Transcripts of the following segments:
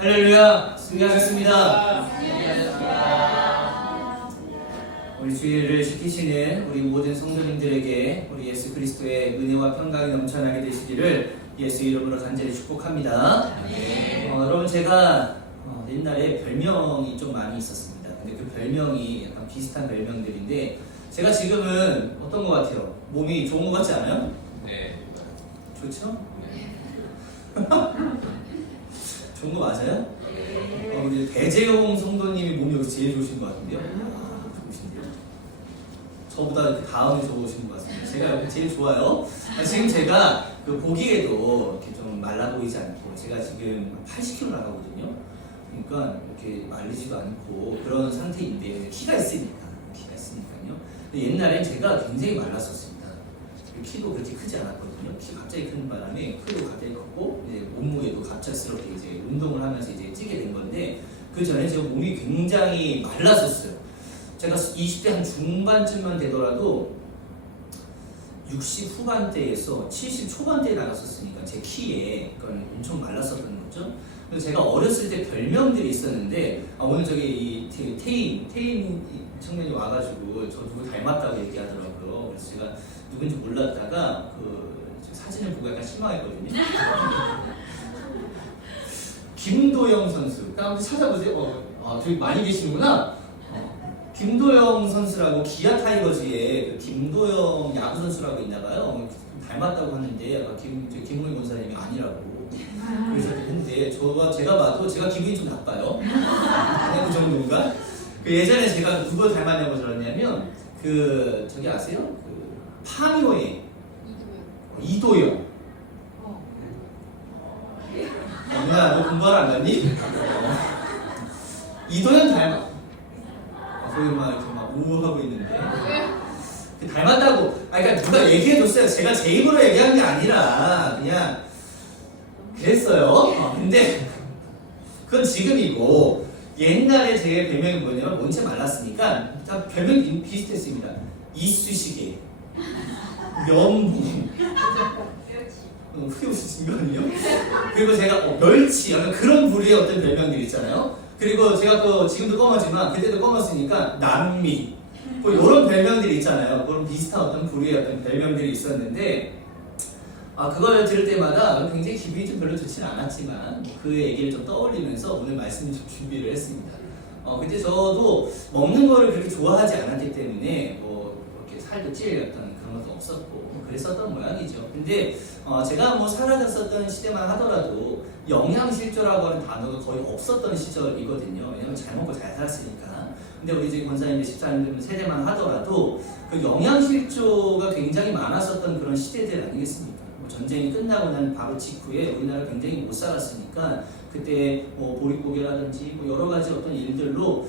할렐루야, 승리하겠습니다. 우리 주일을 지키시는 우리 모든 성도님들에게 우리 예수 그리스도의 은혜와 평강이 넘쳐나게 되시기를 예수 이름으로 간절히 축복합니다. 여러분, 제가 옛날에 별명이 좀 많이 있었습니다. 근데 그 별명이 약간 비슷한 별명들인데, 제가 지금은 어떤 것 같아요? 몸이 좋은 것 같지 않아요? 네. 좋죠? 좋은 거 맞아요? 우리 배재용 성도님이 몸이 여기 제일 좋으신 것 같은데요? 좋으신데요? 저보다 다음에 좋으신 것 같습니다. 제가 여기 제일 좋아요. 지금 제가 보기에도 이렇게 좀 말라 보이지 않고, 제가 지금 80kg 나가거든요. 그러니까 이렇게 말리지도 않고 그런 상태인데, 키가 있으니까요. 근데 옛날엔 제가 굉장히 말랐었습니다. 키도 그렇게 크지 않았거든요. 키 갑자기 큰 바람에 키도 갑자기 컸고, 이제 몸무게도 갑작스럽게 이제 운동을 하면서 이제 찌게 된 건데, 그 전에 제 몸이 굉장히 말랐었어요. 제가 20대 한 중반쯤만 되더라도 60 후반대에서 70 초반대에 나갔었으니까 제 키에 그건 엄청 말랐었던 거죠. 그래서 제가 어렸을 때 별명들이 있었는데, 오늘 저기 이 태인 청년이 와가지고 저 누구 닮았다고 얘기하더라고요. 그래서 제가 누군지 몰랐다가 사진을 보고 약간 실망했거든요. 김도영 선수. 한번 찾아보세요. 저기 많이 계시는구나. 김도영 선수라고 기아 타이거즈의 김도영 야구 선수라고 있나봐요. 닮았다고 하는데 김홍희 권사님이 아니라고. 그래서 근데 제가 봐도 제가 기분이 좀 나빠요. 그 정도인가? 예전에 제가 누굴 닮았냐고 들었냐면 저기 아세요? 파묘의 이도영. 누나, 너 공부하러 안 갔니? 이도영 닮아. 거기 막 우울하고 있는데. 닮았다고. 그러니까 누가 얘기해줬어요. 제가 제 입으로 얘기한 게 아니라 그냥 그랬어요. 근데 그건 지금이고, 옛날에 제 별명이 뭐냐면, 원체 말랐으니까 별명이 비슷했습니다. 이쑤시개, 면부, 크게 웃으신 거 아니에요? 그리고 제가 멸치, 약간 그런 부류의 어떤 별명들이 있잖아요. 그리고 제가 또 지금도 검었지만 그때도 검었으니까 남미, 이런 별명들이 있잖아요. 그런 비슷한 어떤 부류의 어떤 별명들이 있었는데, 그걸 들을 때마다 굉장히 기분이 좀 별로 좋지는 않았지만, 그 얘기를 좀 떠올리면서 오늘 말씀을 좀 준비를 했습니다. 그때 저도 먹는 거를 그렇게 좋아하지 않았기 때문에 이렇게 살도 찔렸던 그런 것도 없었고 그랬었던 모양이죠. 근데 제가 사라졌었던 시대만 하더라도 영양실조라고 하는 단어가 거의 없었던 시절이거든요. 왜냐면 잘 먹고 잘 살았으니까. 근데 우리 지금 권사님들, 집사님들 세대만 하더라도 그 영양실조가 굉장히 많았었던 그런 시대들 아니겠습니까? 전쟁이 끝나고 난 바로 직후에 우리나라 굉장히 못 살았으니까, 그때 보릿고개라든지 여러 가지 어떤 일들로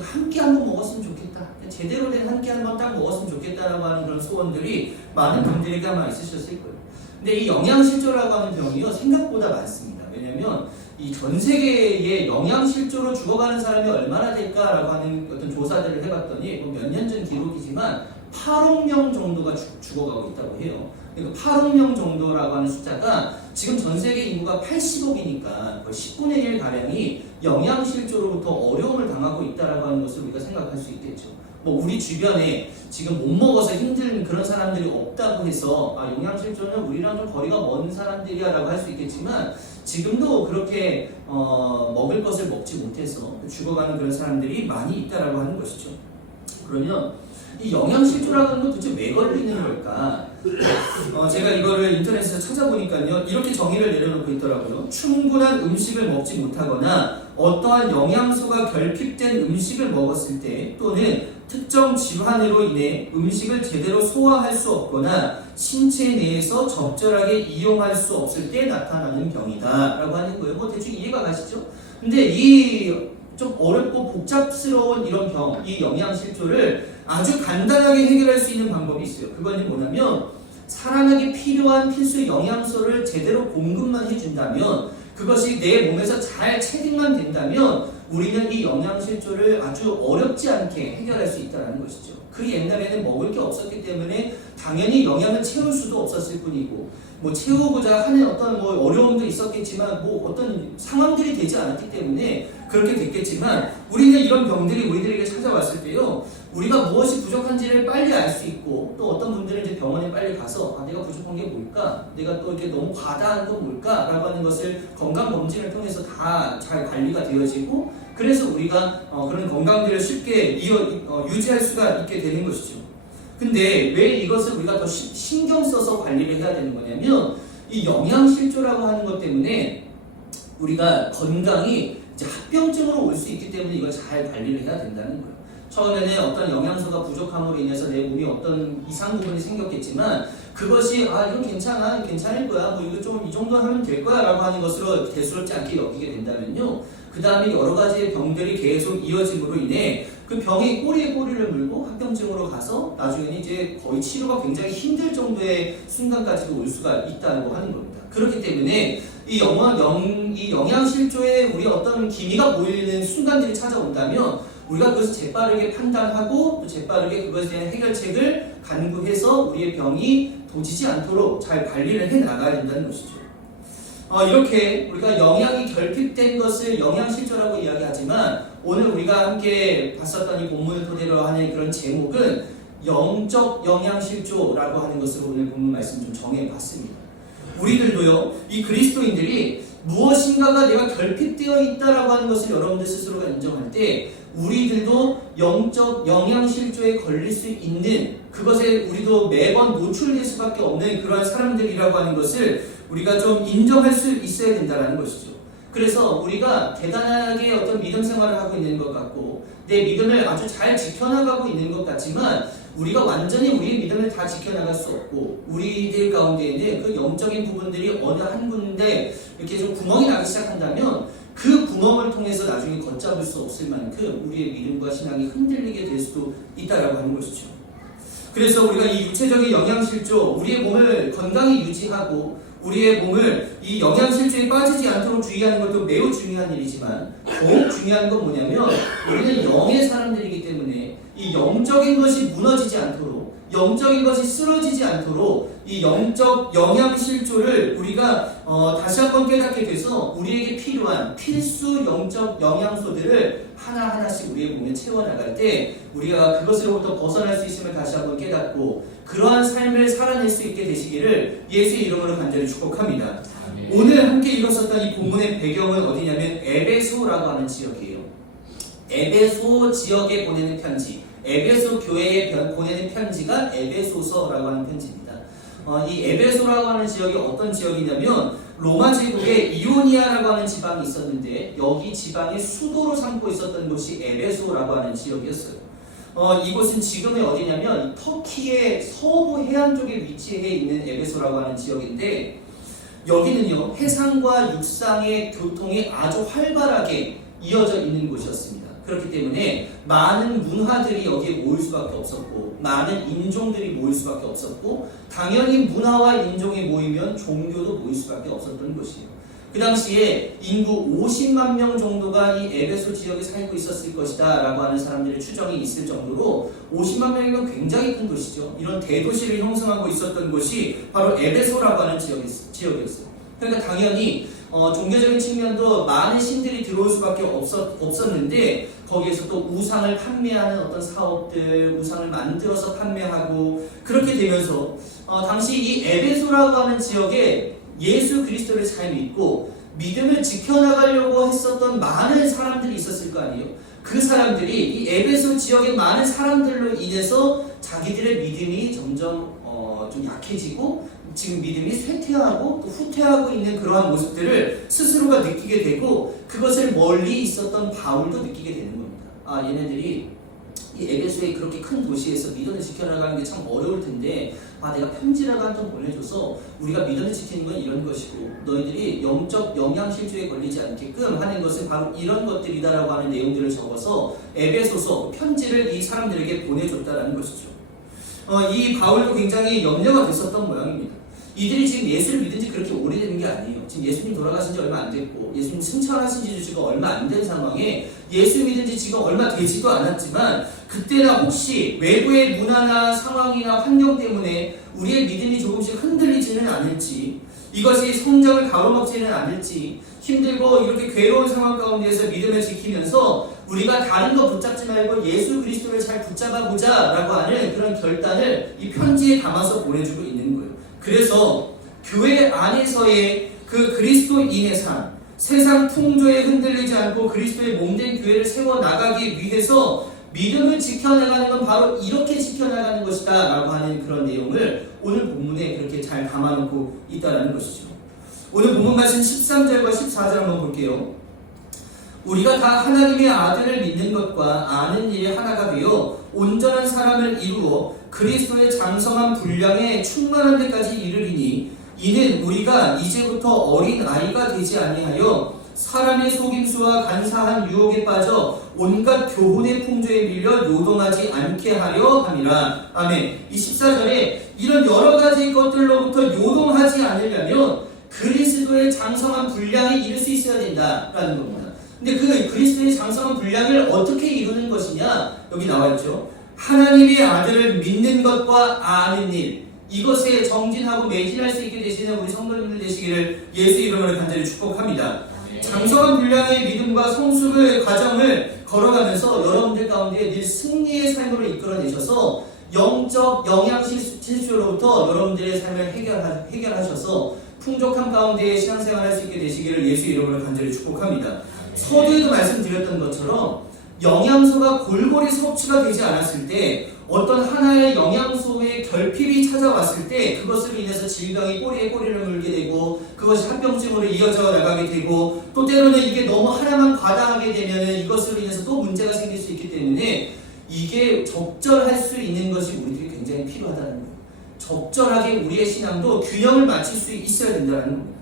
한 끼 한 번 먹었으면 좋겠다, 제대로 된 한 끼 한 번 딱 먹었으면 좋겠다라고 하는 그런 소원들이 많은 분들에게 아마 있으셨을 거예요. 근데 이 영양실조라고 하는 병이요, 생각보다 많습니다. 왜냐면 이 전 세계에 영양실조로 죽어가는 사람이 얼마나 될까라고 하는 어떤 조사들을 해봤더니, 몇 년 전 기록이지만 8억 명 정도가 죽어가고 있다고 해요. 그러니까 8억 명 정도라고 하는 숫자가, 지금 전 세계 인구가 80억이니까 거의 10분의 1 가량이 영양실조로부터 어려움을 당하고 있다라고 하는 것을 우리가 생각할 수 있겠죠. 우리 주변에 지금 못 먹어서 힘든 그런 사람들이 없다고 해서 영양실조는 우리랑 좀 거리가 먼 사람들이야라고 할 수 있겠지만, 지금도 그렇게 먹을 것을 먹지 못해서 죽어가는 그런 사람들이 많이 있다라고 하는 것이죠. 그러면 이 영양실조라고 하는 건 도대체 왜 걸리는 걸까? 제가 이거를 인터넷에서 찾아보니까요, 이렇게 정의를 내려놓고 있더라고요. 충분한 음식을 먹지 못하거나 어떠한 영양소가 결핍된 음식을 먹었을 때, 또는 특정 질환으로 인해 음식을 제대로 소화할 수 없거나 신체 내에서 적절하게 이용할 수 없을 때 나타나는 병이다 라고 하는 거예요. 대충 이해가 가시죠? 근데 이 좀 어렵고 복잡스러운 이런 병, 이 영양실조를 아주 간단하게 해결할 수 있는 방법이 있어요. 그건 뭐냐면, 살아나기 필요한 필수 영양소를 제대로 공급만 해준다면, 그것이 내 몸에서 잘 체득만 된다면 우리는 이 영양실조를 아주 어렵지 않게 해결할 수 있다는 것이죠. 그 옛날에는 먹을 게 없었기 때문에 당연히 영양을 채울 수도 없었을 뿐이고, 뭐 채우고자 하는 어떤 뭐 어려움도 있었겠지만, 뭐 어떤 상황들이 되지 않았기 때문에 그렇게 됐겠지만, 우리는 이런 병들이 우리들에게 찾아왔을 때요, 우리가 무엇이 부족한지를 빨리 알 수 있고, 또 어떤 분들은 이제 병원에 빨리 가서 내가 부족한 게 뭘까? 내가 또 이렇게 너무 과다한 건 뭘까? 라고 하는 것을 건강검진을 통해서 다 잘 관리가 되어지고, 그래서 우리가 그런 건강들을 쉽게 유지할 수가 있게 되는 것이죠. 근데 왜 이것을 우리가 더 신경 써서 관리를 해야 되는 거냐면, 이 영양실조라고 하는 것 때문에 우리가 건강이 이제 합병증으로 올 수 있기 때문에 이걸 잘 관리를 해야 된다는 거예요. 처음에는 어떤 영양소가 부족함으로 인해서 내 몸이 어떤 이상 부분이 생겼겠지만, 그것이 이건 괜찮을 거야, 뭐 이거 좀 이 정도 하면 될 거야 라고 하는 것으로 대수롭지 않게 여기게 된다면요, 그 다음에 여러 가지의 병들이 계속 이어짐으로 인해 그 병이 꼬리에 꼬리를 물고 합병증으로 가서 나중에는 이제 거의 치료가 굉장히 힘들 정도의 순간까지도 올 수가 있다고 하는 겁니다. 그렇기 때문에 이 영양실조에 우리 어떤 기미가 보이는 순간들이 찾아온다면, 우리가 그것을 재빠르게 판단하고 또 재빠르게 그것에 대한 해결책을 간구해서 우리의 병이 도지지 않도록 잘 관리를 해 나가야 된다는 것이죠. 이렇게 우리가 영양이 결핍된 것을 영양실조라고 이야기하지만, 오늘 우리가 함께 봤었던 이 본문을 토대로 하는 그런 제목은 영적 영양실조라고 하는 것으로 오늘 본문 말씀 좀 정해봤습니다. 우리들도요, 이 그리스도인들이 무엇인가가 내가 결핍되어 있다라고 하는 것을 여러분들 스스로가 인정할 때, 우리들도 영적 영양실조에 걸릴 수 있는, 그것에 우리도 매번 노출될 수밖에 없는 그러한 사람들이라고 하는 것을 우리가 좀 인정할 수 있어야 된다는 것이죠. 그래서 우리가 대단하게 어떤 믿음 생활을 하고 있는 것 같고, 내 믿음을 아주 잘 지켜나가고 있는 것 같지만, 우리가 완전히 우리의 믿음을 다 지켜나갈 수 없고, 우리들 가운데에는 그 영적인 부분들이 어느 한 군데 이렇게 좀 구멍이 나기 시작한다면, 그 구멍을 통해서 나중에 걷잡을 수 없을 만큼 우리의 믿음과 신앙이 흔들리게 될 수도 있다라고 하는 것이죠. 그래서 우리가 이 육체적인 영양실조, 우리의 몸을 건강히 유지하고 우리의 몸을 이 영양실조에 빠지지 않도록 주의하는 것도 매우 중요한 일이지만, 더욱 중요한 건 뭐냐면, 우리는 영의 사람들이기 때문에 이 영적인 것이 무너지지 않도록, 영적인 것이 쓰러지지 않도록 이 영적 영양실조를 우리가 다시 한번 깨닫게 돼서 우리에게 필요한 필수 영적 영양소들을 하나하나씩 우리의 몸에 채워나갈 때, 우리가 그것으로부터 벗어날 수 있음을 다시 한번 깨닫고 그러한 삶을 살아낼 수 있게 되시기를 예수의 이름으로 간절히 축복합니다. 오늘 함께 읽었었던 이 본문의 배경은 어디냐면 에베소라고 하는 지역이에요. 에베소 지역에 보내는 편지, 에베소 교회에 보내는 편지가 에베소서라고 하는 편지입니다. 이 에베소라고 하는 지역이 어떤 지역이냐면, 로마 제국에 이오니아라고 하는 지방이 있었는데, 여기 지방의 수도로 삼고 있었던 곳이 에베소라고 하는 지역이었어요. 이곳은 지금의 어디냐면 터키의 서부 해안 쪽에 위치해 있는 에베소라고 하는 지역인데, 여기는요, 해상과 육상의 교통이 아주 활발하게 이어져 있는 곳이었습니다. 그렇기 때문에 많은 문화들이 여기에 모일 수밖에 없었고, 많은 인종들이 모일 수밖에 없었고, 당연히 문화와 인종이 모이면 종교도 모일 수밖에 없었던 것이에요. 그 당시에 인구 50만 명 정도가 이 에베소 지역에 살고 있었을 것이다 라고 하는 사람들의 추정이 있을 정도로, 50만 명이면 굉장히 큰 곳이죠. 이런 대도시를 형성하고 있었던 곳이 바로 에베소라고 하는 지역이었어요. 그러니까 당연히 종교적인 측면도 많은 신들이 들어올 수밖에 없었는데, 거기에서 또 우상을 판매하는 어떤 사업들, 우상을 만들어서 판매하고, 그렇게 되면서 당시 이 에베소라고 하는 지역에 예수 그리스도를 잘 믿고 믿음을 지켜나가려고 했었던 많은 사람들이 있었을 거 아니에요. 그 사람들이 이 에베소 지역의 많은 사람들로 인해서 자기들의 믿음이 점점 좀 약해지고, 지금 믿음이 쇠퇴하고 또 후퇴하고 있는 그러한 모습들을 스스로가 느끼게 되고, 그것을 멀리 있었던 바울도 느끼게 되는 겁니다. 얘네들이 이 에베소의 그렇게 큰 도시에서 믿음을 지켜나가는 게 참 어려울 텐데, 내가 편지라도 한 통 보내줘서 우리가 믿음을 지키는 건 이런 것이고, 너희들이 영적 영양실조에 걸리지 않게끔 하는 것은 바로 이런 것들이다라고 하는 내용들을 적어서 에베소서 편지를 이 사람들에게 보내줬다라는 것이죠. 이 바울도 굉장히 염려가 됐었던 모양입니다. 이들이 지금 예수를 믿은 지 그렇게 오래되는 게 아니에요. 지금 예수님 돌아가신 지 얼마 안 됐고 예수님 승천하신 지 지금 얼마 안 된 상황에 예수 믿은 지 지금 얼마 되지도 않았지만 그때나 혹시 외부의 문화나 상황이나 환경 때문에 우리의 믿음이 조금씩 흔들리지는 않을지, 이것이 성장을 가로막지는 않을지, 힘들고 이렇게 괴로운 상황 가운데에서 믿음을 지키면서 우리가 다른 거 붙잡지 말고 예수 그리스도를 잘 붙잡아 보자 라고 하는 그런 결단을 이 편지에 담아서 보내주고 있는 거예요. 그래서 교회 안에서의 그 그리스도인의 삶, 세상 풍조에 흔들리지 않고 그리스도의 몸된 교회를 세워나가기 위해서 믿음을 지켜나가는 건 바로 이렇게 지켜나가는 것이다 라고 하는 그런 내용을 오늘 본문에 그렇게 잘 담아놓고 있다는 것이죠. 오늘 본문 말씀 13절과 14절 한번 볼게요. 우리가 다 하나님의 아들을 믿는 것과 아는 일에 하나가 되어 온전한 사람을 이루어 그리스도의 장성한 분량에 충만한 데까지 이르리니, 이는 우리가 이제부터 어린 아이가 되지 아니하여 사람의 속임수와 간사한 유혹에 빠져 온갖 교훈의 풍조에 밀려 요동하지 않게 하려 함이라. 아멘. 이 14절에 이런 여러 가지 것들로부터 요동하지 않으려면 그리스도의 장성한 분량에 이를 수 있어야 된다라는 겁니다. 근데 그 그리스도의 장성한 분량을 어떻게 이루는 것이냐? 여기 나와 있죠. 하나님의 아들을 믿는 것과 아는 일, 이것에 정진하고 매진할 수 있게 되시는 우리 성도님들 되시기를 예수 이름으로 간절히 축복합니다. 장성한 분량의 믿음과 성숙의 과정을 걸어가면서 여러분들 가운데 늘 승리의 삶으로 이끌어내셔서 영적 영양실조로부터 여러분들의 삶을 해결하셔서 풍족한 가운데 신앙생활을 할 수 있게 되시기를 예수 이름으로 간절히 축복합니다. 서두에도 말씀드렸던 것처럼 영양소가 골고루 섭취가 되지 않았을 때, 어떤 하나의 영양소의 결핍이 찾아왔을 때 그것으로 인해서 질병이 꼬리에 꼬리를 물게 되고 그것이 합병증으로 이어져 나가게 되고, 또 때로는 이게 너무 하나만 과다하게 되면 이것으로 인해서 또 문제가 생길 수 있기 때문에 이게 적절할 수 있는 것이 우리들이 굉장히 필요하다는 거예요. 적절하게 우리의 신앙도 균형을 맞출 수 있어야 된다는 겁니다.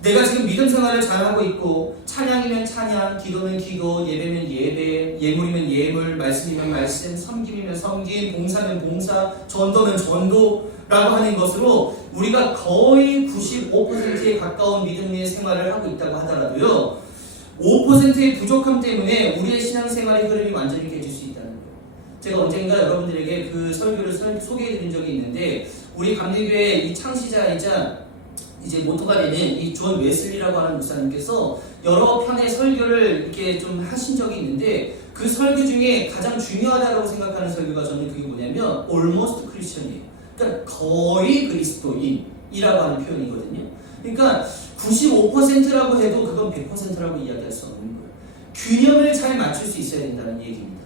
내가 지금 믿음 생활을 잘하고 있고 찬양이면 찬양, 기도면 기도, 예배면 예배, 예물이면 예물, 말씀이면 말씀, 섬김이면 섬김, 봉사면 봉사, 전도면 전도라고 하는 것으로 우리가 거의 95%에 가까운 믿음의 생활을 하고 있다고 하더라도요, 5%의 부족함 때문에 우리의 신앙생활의 흐름이 완전히 깨질 수 있다는 거예요. 제가 언젠가 여러분들에게 그 설교를 소개해드린 적이 있는데, 우리 감리교회 이 창시자이자 이제 모토가 되는 이 존 웨슬리라고 하는 목사님께서 여러 편의 설교를 이렇게 좀 하신 적이 있는데, 그 설교 중에 가장 중요하다고 생각하는 설교가 저는 그게 뭐냐면 almost Christian이에요. 그러니까 거의 그리스도인이라고 하는 표현이거든요. 그러니까 95%라고 해도 그건 100%라고 이야기할 수 없는 거예요. 균형을 잘 맞출 수 있어야 된다는 얘기입니다.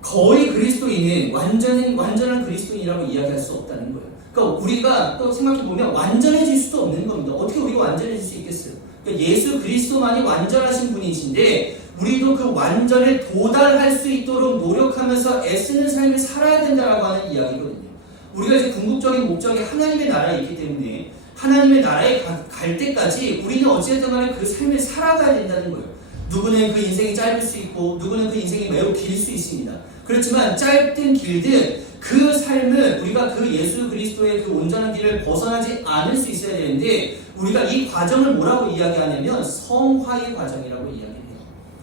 거의 그리스도인은 완전한 그리스도인이라고 이야기할 수 없다는 거예요. 그러니까 우리가 또 생각해보면 완전해질 수도 없는 겁니다. 어떻게 우리가 완전해질 수 있겠어요? 그러니까 예수 그리스도만이 완전하신 분이신데 우리도 그 완전에 도달할 수 있도록 노력하면서 애쓰는 삶을 살아야 된다라고 하는 이야기거든요. 우리가 이제 궁극적인 목적이 하나님의 나라에 있기 때문에 하나님의 나라에 갈 때까지 우리는 어찌됐든 간에 그 삶을 살아가야 된다는 거예요. 누구는 그 인생이 짧을 수 있고 누구는 그 인생이 매우 길 수 있습니다. 그렇지만 짧든 길든 그 삶을 우리가 그 예수 그리스도의 그 온전한 길을 벗어나지 않을 수 있어야 되는데, 우리가 이 과정을 뭐라고 이야기하냐면 성화의 과정이라고 이야기해요.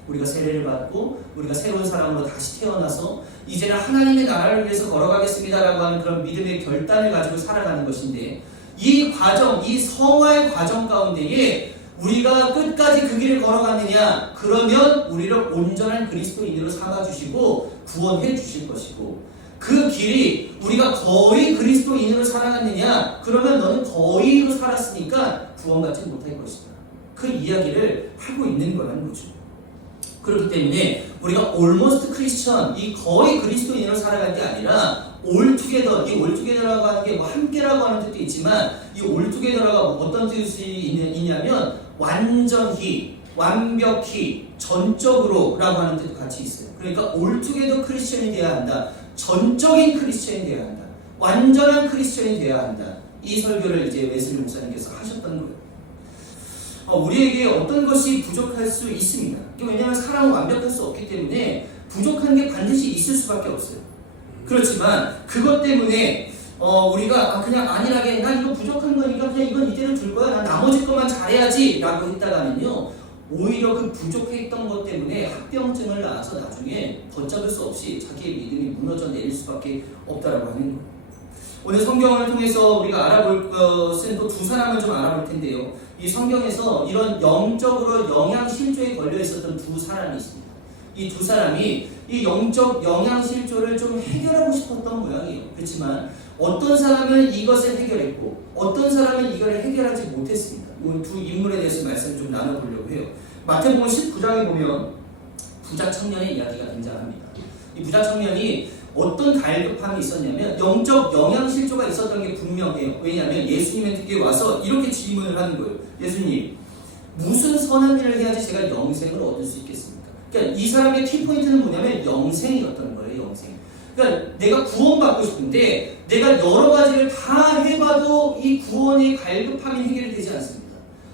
우리가 세례를 받고 우리가 새로운 사람으로 다시 태어나서 이제는 하나님의 나라를 위해서 걸어가겠습니다라고 하는 그런 믿음의 결단을 가지고 살아가는 것인데, 이 과정, 이 성화의 과정 가운데에 우리가 끝까지 그 길을 걸어갔느냐? 그러면 우리를 온전한 그리스도인으로 삼아주시고 구원해 주실 것이고, 그 길이 우리가 거의 그리스도인으로 살아갔느냐? 그러면 너는 거의로 살았으니까 구원받지 못할 것이다. 그 이야기를 하고 있는 거라는 거죠. 그렇기 때문에 우리가 almost Christian, 이 거의 그리스도인으로 살아갈 게 아니라 all together, 이 all together라고 하는 게 뭐 함께라고 하는 뜻도 있지만, 이 all together가 어떤 뜻이 있냐면 완전히, 완벽히, 전적으로 라고 하는 뜻도 같이 있어요. 그러니까 all together 크리스천이 되어야 한다. 전적인 크리스천이 되어야 한다. 완전한 크리스천이 되어야 한다. 이 설교를 이제 웨슬리 목사님께서 하셨던 거예요. 우리에게 어떤 것이 부족할 수 있습니다. 왜냐하면 사람은 완벽할 수 없기 때문에 부족한 게 반드시 있을 수밖에 없어요. 그렇지만 그것 때문에 우리가 그냥 안일하게 난 이거 부족한 거니까 그냥 이건 이대로 두고 해야지 라고 했다가는요, 오히려 그 부족했던 것 때문에 합병증을 낳아서 나중에 걷잡을 수 없이 자기의 믿음이 무너져 내릴 수밖에 없다라고 하는 거예요. 오늘 성경을 통해서 우리가 알아볼 것은 또 두 사람을 좀 알아볼 텐데요. 이 성경에서 이런 영적으로 영양실조에 걸려 있었던 두 사람이 있습니다. 이 두 사람이 이 영적 영양실조를 좀 해결하고 싶었던 모양이에요. 그렇지만 어떤 사람은 이것을 해결했고 어떤 사람은 이걸 해결하지 못했습니다. 이 두 인물에 대해서 말씀을 좀 나눠보려고 해요. 마태복음 19장에 보면 부자 청년의 이야기가 등장합니다. 이 부자 청년이 어떤 갈급함이 있었냐면 영적 영양실조가 있었던 게 분명해요. 왜냐하면 예수님에게 와서 이렇게 질문을 하는 거예요. 예수님, 무슨 선한 일을 해야지 제가 영생을 얻을 수 있겠습니까? 그러니까 이 사람의 키포인트는 뭐냐면 영생이었던 거예요. 영생. 그러니까 내가 구원받고 싶은데 내가 여러 가지를 다 해봐도 이 구원의 갈급함이 해결되지 않습니다.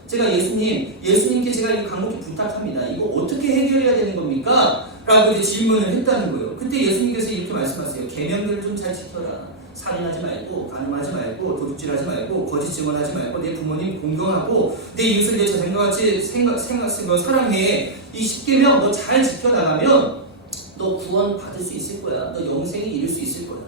제가 예수님께 제가 이 간곡히 부탁합니다. 이거 어떻게 해결해야 되는 겁니까? 라고 이제 질문을 했다는 거예요. 그때 예수님께서 이렇게 말씀하세요. 계명들을 좀 잘 지켜라. 살인하지 말고, 간음하지 말고, 도둑질하지 말고, 거짓 증언하지 말고, 내 부모님 공경하고, 내 이웃을 내 자신과 같이 사랑해. 이 10계명 너 잘 지켜나가면 너 구원 받을 수 있을 거야. 너 영생에 이룰 수 있을 거야.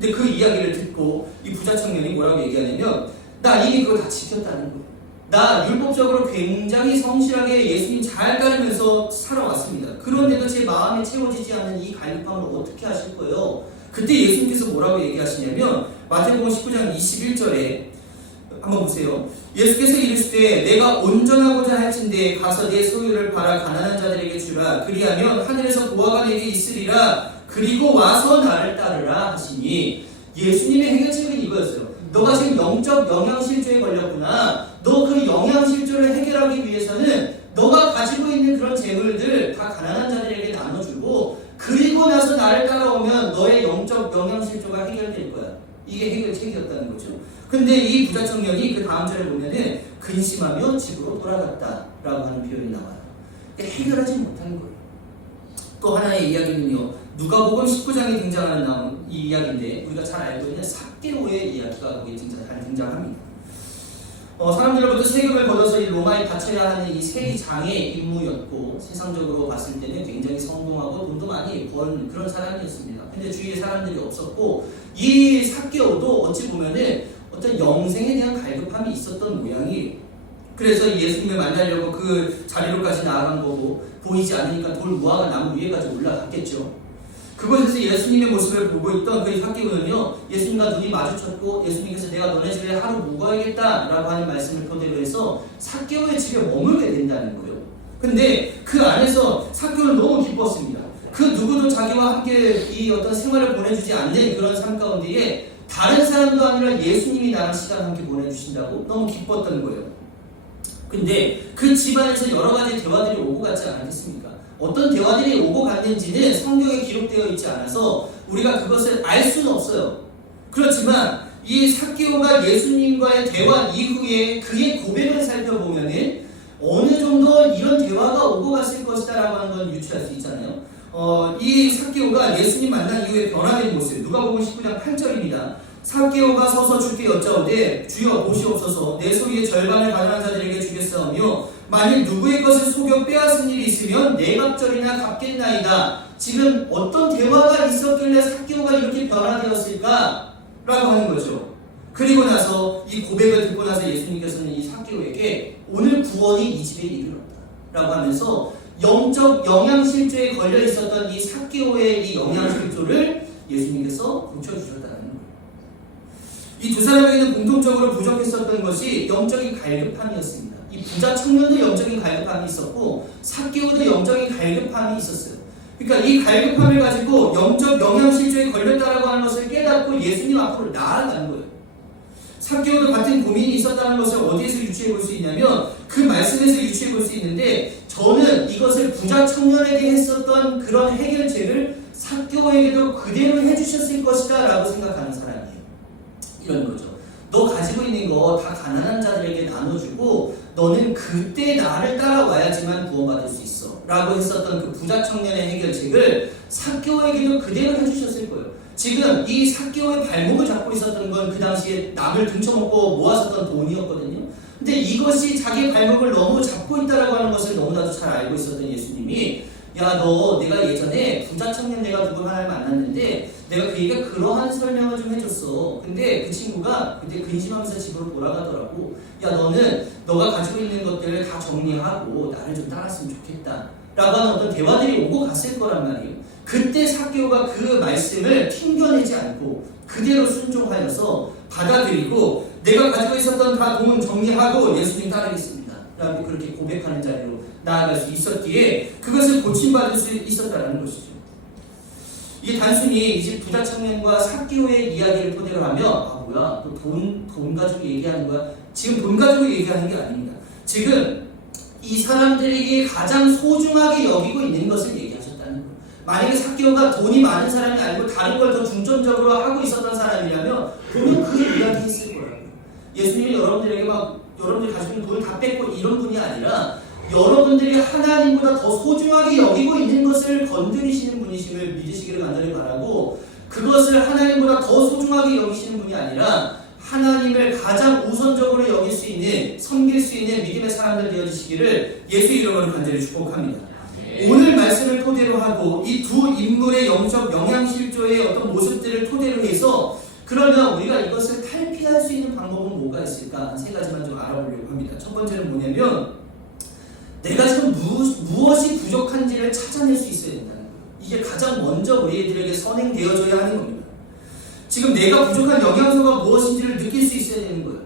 근데 그 이야기를 듣고 이 부자 청년이 뭐라고 얘기하냐면 나 이미 그걸 다 지켰다는 거예요. 나 율법적으로 굉장히 성실하게 예수님 잘 따르면서 살아왔습니다. 그런데도 제 마음에 채워지지 않는 이 갈급함을 어떻게 하실 거예요? 그때 예수님께서 뭐라고 얘기하시냐면 마태복음 19장 21절에 한번 보세요. 예수께서 이르시되 내가 온전하고자 할진대 가서 내 소유를 팔아 가난한 자들에게 주라. 그리하면 하늘에서 보화가 내게 있으리라. 그리고 와서 나를 따르라 하시니 예수님의 해결책은 이거였어요. 너가 지금 영적 영양실조에 걸렸구나. 너 그 영양실조를 해결하기 위해서는 너가 가지고 있는 그런 재물들 다 가난한 자들에게 나눠주고 그리고 나서 나를 따라오면 너의 영적 영양실조가 해결될 거야. 이게 해결책이었다는 거죠. 근데 이 부자 청년이 그 다음 절에 보면은 근심하며 집으로 돌아갔다라고 하는 표현이 나와요. 해결하지 못한 거예요. 또 하나의 이야기는요. 누가복음 19장에 등장하는 이 이야기인데 우리가 잘 알고 있는 삭개오의 이야기가 거기에 등장합니다. 사람들로부터 세금을 걷어서 이 로마에 바쳐야 하는 이 세리장의 임무였고 세상적으로 봤을 때는 굉장히 성공하고 돈도 많이 번 그런 사람이었습니다. 근데 주위에 사람들이 없었고 이 삭개오도 어찌 보면은 어떤 영생에 대한 갈급함이 있었던 모양이에요. 그래서 예수님을 만나려고 그 자리로까지 나아간 거고 보이지 않으니까 돌 무화과 나무 위에까지 올라갔겠죠. 그곳에서 예수님의 모습을 보고 있던 그 삭개오는요, 예수님과 눈이 마주쳤고 예수님께서 내가 너네 집에 하루 묵어야겠다 라고 하는 말씀을 토대로 해서 삭개오의 집에 머물게 된다는 거예요. 근데 그 안에서 삭개오는 너무 기뻤습니다. 그 누구도 자기와 함께 이 어떤 생활을 보내주지 않는 그런 삶 가운데에 다른 사람도 아니라 예수님이 나랑 시간을 함께 보내주신다고 너무 기뻤던 거예요. 근데 그 집안에서 여러 가지 대화들이 오고 갔지 않았겠습니까? 어떤 대화들이 오고 갔는지는 성경에 기록되어 있지 않아서 우리가 그것을 알 수는 없어요. 그렇지만 이 삭개오가 예수님과의 대화 이후에 그의 고백을 살펴보면은 어느 정도 이런 대화가 오고 갔을 것이다 라고 하는 건 유추할 수 있잖아요. 이 삭개오가 예수님 만난 이후에 변화된 모습, 누가복음 19장 8절입니다. 삭개오가 서서 주께 여짜오되 주여 보시옵소서 내 소유의 절반을 가난한 자들에게 주겠사오며 만일 누구의 것을 속여 빼앗은 일이 있으면 네 갑절이나 갚겠나이다. 지금 어떤 대화가 있었길래 삭개오가 이렇게 변화되었을까? 라고 하는 거죠. 그리고 나서 이 고백을 듣고 나서 예수님께서는 이 삭개오에게 오늘 구원이 이 집에 이르렀다 라고 하면서 영적 영양실조에 걸려 있었던 이 삭개오의 이 영양실조를 예수님께서 고쳐주셨다는 거예요. 이 두 사람에게는 공통적으로 부족했었던 것이 영적인 갈급함이었습니다. 이 부자 청년도 영적인 갈급함이 있었고 삭개오도 영적인 갈급함이 있었어요. 그러니까 이 갈급함을 가지고 영적 영양실조에 걸렸다라고 하는 것을 깨닫고 예수님 앞으로 나아가는 거예요. 삭개오도 같은 고민이 있었다는 것을 어디에서 유추해 볼 수 있냐면 그 말씀에서 유추해 볼 수 있는데 저는 이것을 부자 청년에게 했었던 그런 해결책을 삭개오에게도 그대로 해주셨을 것이다 라고 생각하는 사람이에요. 이런 거죠. 너 가지고 있는 거 다 가난한 자들에게 나눠주고 너는 그때 나를 따라와야지만 구원받을 수 있어 라고 했었던 그 부자 청년의 해결책을 삭개오에게도 그대로 해주셨을 거예요. 지금 이 삭개오의 발목을 잡고 있었던 건 그 당시에 남을 등쳐먹고 모았었던 돈이었거든요. 근데 이것이 자기의 발목을 너무 잡고 있다라고 하는 것을 너무나도 잘 알고 있었던 예수님이 야, 너 내가 예전에 부자 청년 내가 누구 하나를 만났는데 내가 그에게 그러한 설명을 좀 해줬어. 근데 그 친구가 그때 근심하면서 집으로 돌아가더라고. 야, 너는 너가 가지고 있는 것들을 다 정리하고 나를 좀 따랐으면 좋겠다 라고 하는 어떤 대화들이 오고 갔을 거란 말이에요. 그때 삭개오가 그 말씀을 튕겨내지 않고 그대로 순종하여서 받아들이고 내가 가지고 있었던 다 돈 정리하고 예수님 따르겠습니다 라고 그렇게 고백하는 자리로 나아갈 수 있었기에 그것을 고침받을 수 있었다는 것이죠. 이게 단순히 이제 부자 청년과 삭개오의 이야기를 토대로 하면 아 뭐야 또 돈 가지고 얘기하는 거야? 지금 돈 가지고 얘기하는 게 아닙니다. 지금 이 사람들에게 가장 소중하게 여기고 있는 것을 얘기하셨다는 거예요. 만약에 삭개오가 돈이 많은 사람이 아니고 다른 걸 더 중점적으로 하고 있었던 사람이라면 돈은 그 이야기 했을 거예요. 예수님이 여러분들에게 막 여러분들이 가지고 있는 돈을 다 뺏고 이런 분이 아니라 여러분들이 하나님보다 더 소중하게 여기고 있는 것을 건드리시는 분이심을 믿으시기를 간절히 바라고 그것을 하나님보다 더 소중하게 여기시는 분이 아니라 하나님을 가장 우선적으로 여길 수 있는 섬길 수 있는 믿음의 사람들 되어주시기를 예수 이름으로 간절히 축복합니다. 오늘 말씀을 토대로 하고 이 두 인물의 영적 영양실조의 어떤 모습들을 토대로 해서 그러면 우리가 이것을 탈피할 수 있는 방법은 뭐가 있을까? 한 세 가지만 좀 알아보려고 합니다. 첫 번째는 뭐냐면 내가 지금 무엇이 부족한지를 찾아낼 수 있어야 된다는 거예요. 이게 가장 먼저 우리들에게 선행되어져야 하는 겁니다. 지금 내가 부족한 영양소가 무엇인지를 느낄 수 있어야 되는 거예요.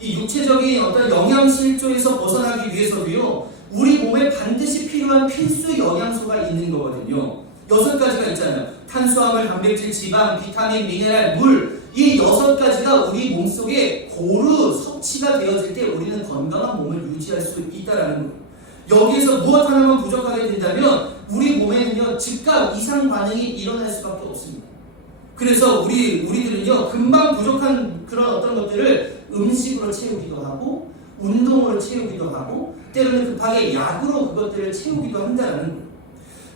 이 육체적인 어떤 영양실조에서 벗어나기 위해서도요, 우리 몸에 반드시 필요한 필수 영양소가 있는 거거든요. 6가지가 있잖아요. 탄수화물, 단백질, 지방, 비타민, 미네랄, 물. 이 6가지가 우리 몸속에 고루 섭취가 되어질 때 우리는 건강한 몸을 유지할 수 있다는 거예요. 여기에서 무엇 하나만 부족하게 된다면 우리 몸에는요 즉각 이상 반응이 일어날 수밖에 없습니다. 그래서 우리들은요 금방 부족한 그런 어떤 것들을 음식으로 채우기도 하고 운동으로 채우기도 하고 때로는 급하게 약으로 그것들을 채우기도 한다는 거예요.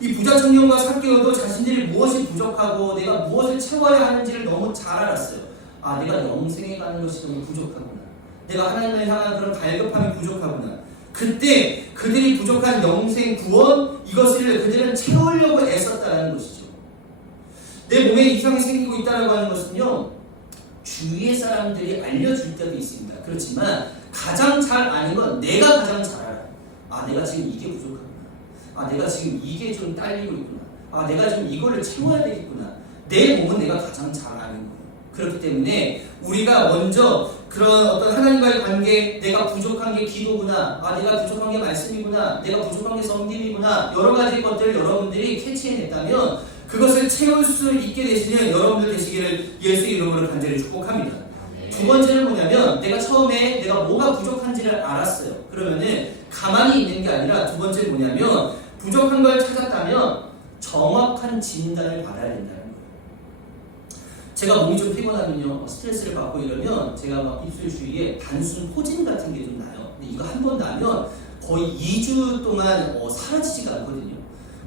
이 부자 청년과 삭개오도 자신들이 무엇이 부족하고 내가 무엇을 채워야 하는지를 너무 잘 알았어요. 아, 내가 영생에 가는 것이 너무 부족하구나. 내가 하나님을 향한 그런 갈급함이 부족하구나. 그때 그들이 부족한 영생 구원 이것을 그들은 채우려고 애썼다는 것이죠. 내 몸에 이상이 생기고 있다고 하는 것은요 주위의 사람들이 알려줄 때도 있습니다. 그렇지만 가장 잘 아는 건 내가 가장 잘 알아요. 아, 내가 지금 이게 부족하구나. 아, 내가 지금 이게 좀 딸리고 있구나. 아, 내가 지금 이거를 채워야 되겠구나. 내 몸은 내가 가장 잘 아는 거예요. 그렇기 때문에 우리가 먼저 그런 어떤 하나님과의 관계, 내가 부족한 게 기도구나, 아, 내가 부족한 게 말씀이구나, 내가 부족한 게 섬김이구나, 여러 가지 것들을 여러분들이 캐치해냈다면 그것을 채울 수 있게 되시는 여러분들 되시기를 예수 이름으로 간절히 축복합니다. 두 번째는 뭐냐면 내가 처음에 내가 뭐가 부족한지를 알았어요. 그러면은 가만히 있는 게 아니라 두 번째는 뭐냐면 부족한 걸 찾았다면 정확한 진단을 받아야 된다는 거예요. 제가 몸이 좀 피곤하면요 스트레스를 받고 이러면 제가 막 입술 주위에 단순 호진 같은 게 좀 나요. 근데 이거 한 번 나면 거의 2주 동안 사라지지가 않거든요.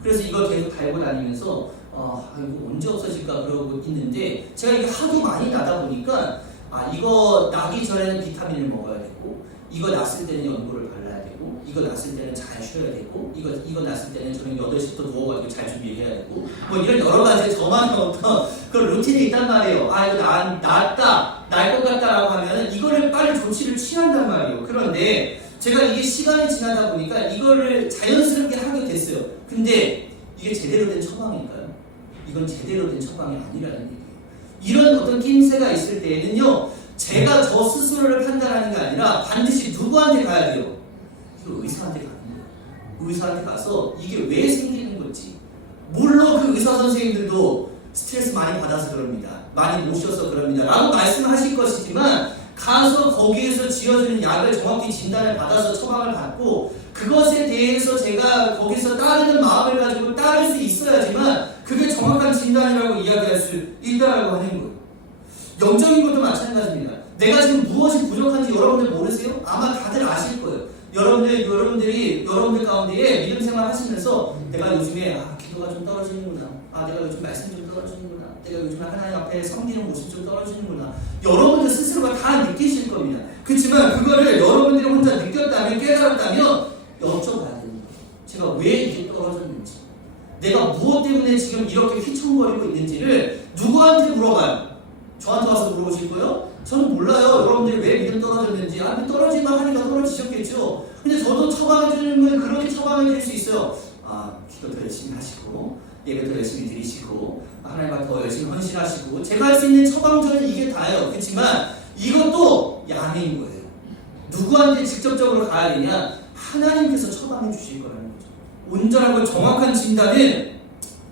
그래서 이걸 계속 달고 다니면서 이거 언제 없어질까 그러고 있는데 제가 이게 하도 많이 나다 보니까 이거 나기 전에는 비타민을 먹어야 되고 이거 났을 때는 연고를 발라야 되고 이거 났을 때는 잘 쉬어야 되고 이거 났을 때는 저녁 8시부터 누워가지고 잘 준비해야 되고 뭐 이런 여러 가지 저만의 어떤 그런 루틴이 있단 말이에요. 이거 낫다 날 것 같다라고 하면 이거를 빨리 조치를 취한단 말이에요. 그런데 제가 이게 시간이 지나다 보니까 이거를 자연스럽게 하게 됐어요. 근데 이게 제대로 된 처방일까요? 이건 제대로 된 처방이 아니라는 얘기예요. 이런 어떤 낌새가 있을 때에는요 제가 저 스스로를 판단하는 게 아니라 반드시 누구한테 가야 돼요? 이거 의사한테 가는 거예요. 의사한테 가서 이게 왜 생기는 건지. 물론 그 의사 선생님들도 스트레스 많이 받아서 그럽니다. 많이 못 쉬어서 그럽니다. 라고 말씀하실 것이지만 가서 거기에서 지어주는 약을 정확히 진단을 받아서 처방을 받고 그것에 대해서 제가 거기서 따르는 마음을 가지고 따를 수 있어야지만 그게 정확한 진단이라고 이야기할 수 있다라고 하는 거예요. 영적인 것도 마찬가지입니다. 내가 지금 무엇이 부족한지 여러분들 모르세요? 아마 다들 아실 거예요. 여러분들 가운데에 믿음 생활 하시면서 내가 요즘에 기도가 좀 떨어지는구나. 내가 요즘 말씀이 좀 떨어지는구나. 내가 요즘 하나님 앞에 섬기는 모습 좀 떨어지는구나. 여러분들 스스로가 다 느끼실 겁니다. 그렇지만 그거를 여러분들이 혼자 느꼈다면, 깨달았다면 여쭤봐야 됩니다. 제가 왜 이게 떨어졌는지, 내가 무엇 때문에 지금 이렇게 휘청거리고 있는지를 누구한테 물어봐요? 저한테 와서 물어보실 거예요? 저는 몰라요. 여러분들이 왜 믿음 떨어졌는지. 떨어진다 하니까 떨어지셨겠죠. 근데 저도 처방해주는 건 그렇게 처방해줄 수 있어요. 기도 더 열심히 하시고, 예배 더 열심히 드리시고, 하나님 앞에 더 열심히 헌신하시고, 제가 할 수 있는 처방전은 이게 다예요. 그렇지만 이것도 양해인 거예요. 누구한테 직접적으로 가야 되냐? 하나님께서 처방해 주실 거라는 거죠. 온전하고 정확한 진단은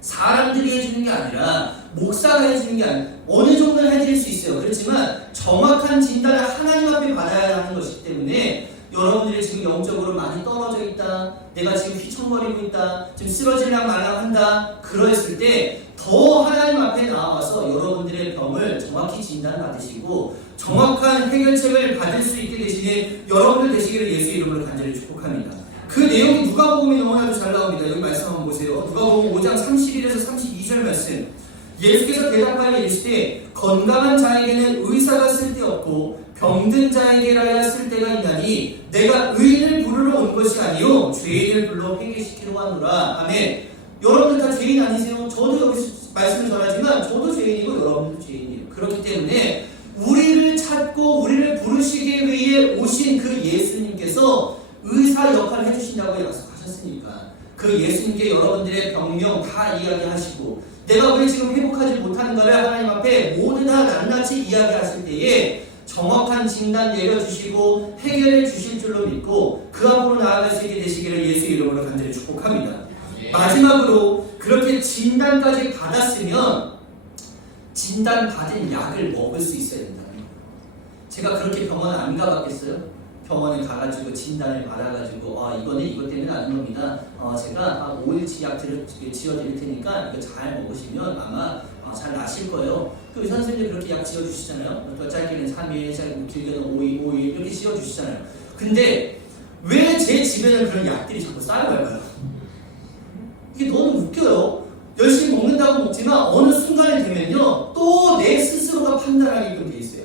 사람들이 해주는 게 아니라 목사가 해주는 게 아니라 어느 정도는 해드릴 수 있어요. 그렇지만 정확한 진단을 하나님 앞에 받아야 하는 것이기 때문에 여러분들이 지금 영적으로 많이 떨어져 있다, 내가 지금 휘청거리고 있다, 지금 쓰러질랑 말랑한다, 그랬을 때 더 하나님 앞에 나와서 여러분들의 병을 정확히 진단받으시고 정확한 해결책을 받을 수 있게 되시는 여러분들 되시기를 예수 이름으로 간절히 축복합니다. 그 내용이 누가복음에 너무나도 잘 나옵니다. 여기 말씀 한번 보세요. 누가복음 5장 31에서 32절 말씀. 예수께서 대답하여 이르시되 건강한 자에게는 의사가 쓸데없고 병든 자에게라야 쓸데가 있나니 내가 의인을 부르러 온 것이 아니요 죄인을 불러 회개시키러 왔노라. 아멘. 여러분들 다 죄인 아니세요? 저도 여기서 말씀을 전하지만 저도 죄인이고 여러분도 죄인이에요. 그렇기 때문에 우리를 찾고 우리를 부르시기 위해 오신 그 예수님께서 의사 역할을 해주신다고 약속하셨으니까 그 예수님께 여러분들의 병명 다 이야기하시고 내가 왜 지금 회복하지 못하는 가를 하나님 앞에 모두 다 낱낱이 이야기하실 때에 정확한 진단 내려주시고 해결해 주실 줄로 믿고 그 앞으로 나아갈 수 있게 되시기를 예수 이름으로 간절히 축복합니다. 마지막으로 그렇게 진단까지 받았으면 진단받은 약을 먹을 수 있어야 된다는 거예요. 제가 그렇게 병원 안 가봤겠어요? 병원에 가가지고 진단을 받아가지고 이거는 이것 때문에 아닌 겁니다. 제가 5일치 약 지어드릴 테니까 이거 잘 먹으시면 아마 잘 나실 거예요. 그 의사 선생님이 그렇게 약 지어주시잖아요. 짧게는 3일, 길게는 5일 이렇게 지어주시잖아요. 근데 왜 제 집에는 그런 약들이 자꾸 쌓여갈까요? 이게 너무 웃겨요. 열심히 먹는다고 먹지만 어느 순간이 되면요 또 내 스스로가 판단하게끔 돼 있어요.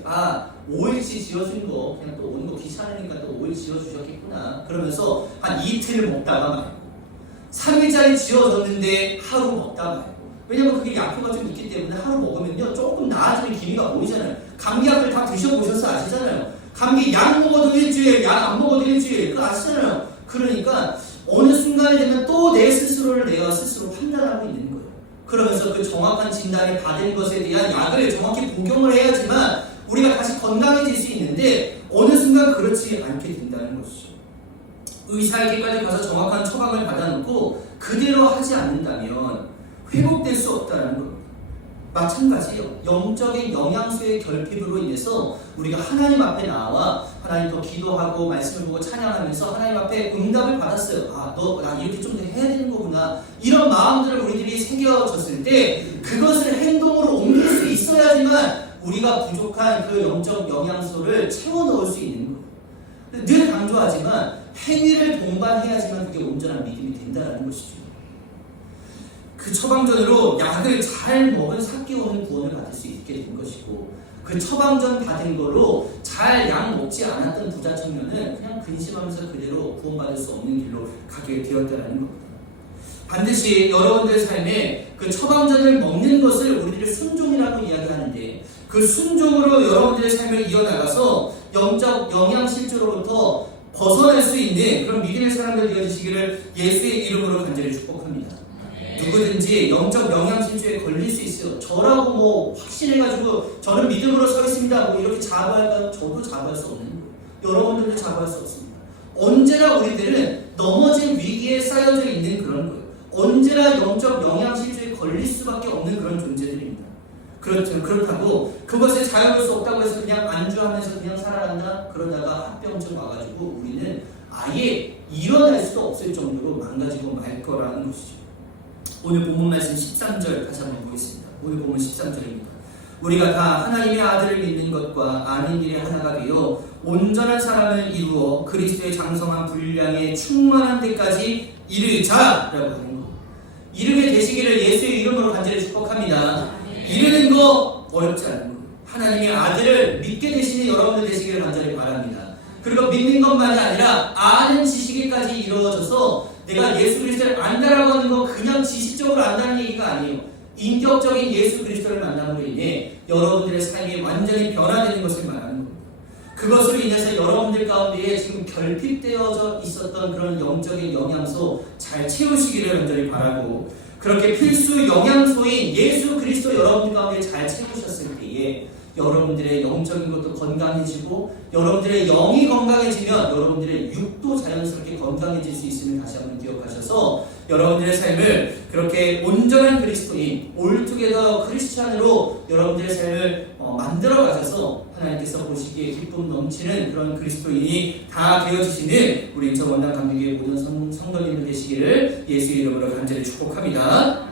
5일치 지어준 거 그냥 또 오는 거 귀찮으니까 또 5일 지어주셨겠구나 그러면서 한 이틀을 먹다가 말고 3일짜리 지어줬는데 하루 먹다가 말고 왜냐면 그게 약효가 좀 있기 때문에 하루 먹으면요 조금 나아지는 기미가 보이잖아요. 감기약을 다 드셔보셔서 아시잖아요. 감기 약 먹어도 일주일, 약 안 먹어도 일주일 그거 아시잖아요. 그러니까 어느 순간이 되면 또 내 스스로를 내가 스스로 판단하고 있는 거예요. 그러면서 그 정확한 진단을 받은 것에 대한 약을 정확히 복용을 해야지만 우리가 다시 건강해질 수 있는데 어느 순간 그렇지 않게 된다는 것이죠. 의사에게까지 가서 정확한 처방을 받아놓고 그대로 하지 않는다면 회복될 수 없다는 겁니다. 마찬가지예요. 영적인 영양소의 결핍으로 인해서 우리가 하나님 앞에 나와 하나님 더 기도하고 말씀을 보고 찬양하면서 하나님 앞에 응답을 받았어요. 나 이렇게 좀 더 해야 되는 거구나. 이런 마음들을 우리들이 새겨졌을 때 그것을 행동으로 옮길 수 있어야지만 우리가 부족한 그 영적 영양소를 채워 넣을 수 있는 거예요. 늘 강조하지만 행위를 동반해야지만 그게 온전한 믿음이 된다는 것이죠. 그 처방전으로 약을 잘 먹은 삭개오는 구원을 받을 수 있게 된 것이고 그 처방전 받은 거로 잘 약 먹지 않았던 부자 청년은 그냥 근심하면서 그대로 구원받을 수 없는 길로 가게 되었다는 겁니다. 반드시 여러분들 삶에 그 처방전을 먹는 것을 우리들이 순종이라고 이야기하는데 그 순종으로 여러분들의 삶을 이어나가서 영적 영양실조로부터 벗어날 수 있는 그런 믿음의 사람들 되어주시기를 예수의 이름으로 간절히 축복합니다. 누구든지 영적 영양실조에 걸릴 수 있어요. 저라고 확신해가지고 저는 믿음으로 서겠습니다 이렇게 자부할까요? 저도 자부할 수 없는 거예요. 여러분들도 자부할 수 없습니다. 언제나 우리들은 넘어진 위기에 쌓여져 있는 그런 거예요. 언제나 영적 영양실조에 걸릴 수밖에 없는 그런 존재들입니다. 그렇다고 그것을 자유할 수 없다고 해서 그냥 안주하면서 그냥 살아간다? 그러다가 합병증 와가지고 우리는 아예 일어날 수도 없을 정도로 망가지고 말 거라는 것이죠. 오늘 본문 말씀 13절 다시 한번 보겠습니다. 오늘 본문 13절입니다. 우리가 다 하나님의 아들을 믿는 것과 아는 일에 하나가 되어 온전한 사람을 이루어 그리스도의 장성한 분량에 충만한 데까지 이르자라고 하는 것. 이르게 되시기를 예수의 이름으로 간절히 축복합니다. 이르는 이거 어렵지 않은 거예요. 하나님의 아들을 믿게 되시는 여러분들 되시기를 간절히 바랍니다. 그리고 믿는 것만이 아니라 아는 지식에까지 이루어져서 내가 예수 그리스도를 안다라고 하는 거 그냥 지식적으로 안다는 얘기가 아니에요. 인격적인 예수 그리스도를 만남으로 인해 여러분들의 삶이 완전히 변화되는 것을 말하는 겁니다. 그것으로 인해서 여러분들 가운데에 지금 결핍되어져 있었던 그런 영적인 영양소 잘 채우시기를 간절히 바라고, 그렇게 필수 영양소인 예수 그리스도 여러분들 가운데 잘 채우셨을 때에 여러분들의 영적인 것도 건강해지고 여러분들의 영이 건강해지면 여러분들의 육도 자연스럽게 건강해질 수 있음을 다시 한번 기억하셔서 여러분들의 삶을 그렇게 온전한 그리스도인 올투게더 크리스찬으로 여러분들의 삶을 만들어 가셔서 하나님께서 보시기에 기쁨 넘치는 그런 그리스도인이 다 되어주시는 우리 인천 원당 감리교회 모든 성도님들 되시기를 예수의 이름으로 간절히 축복합니다.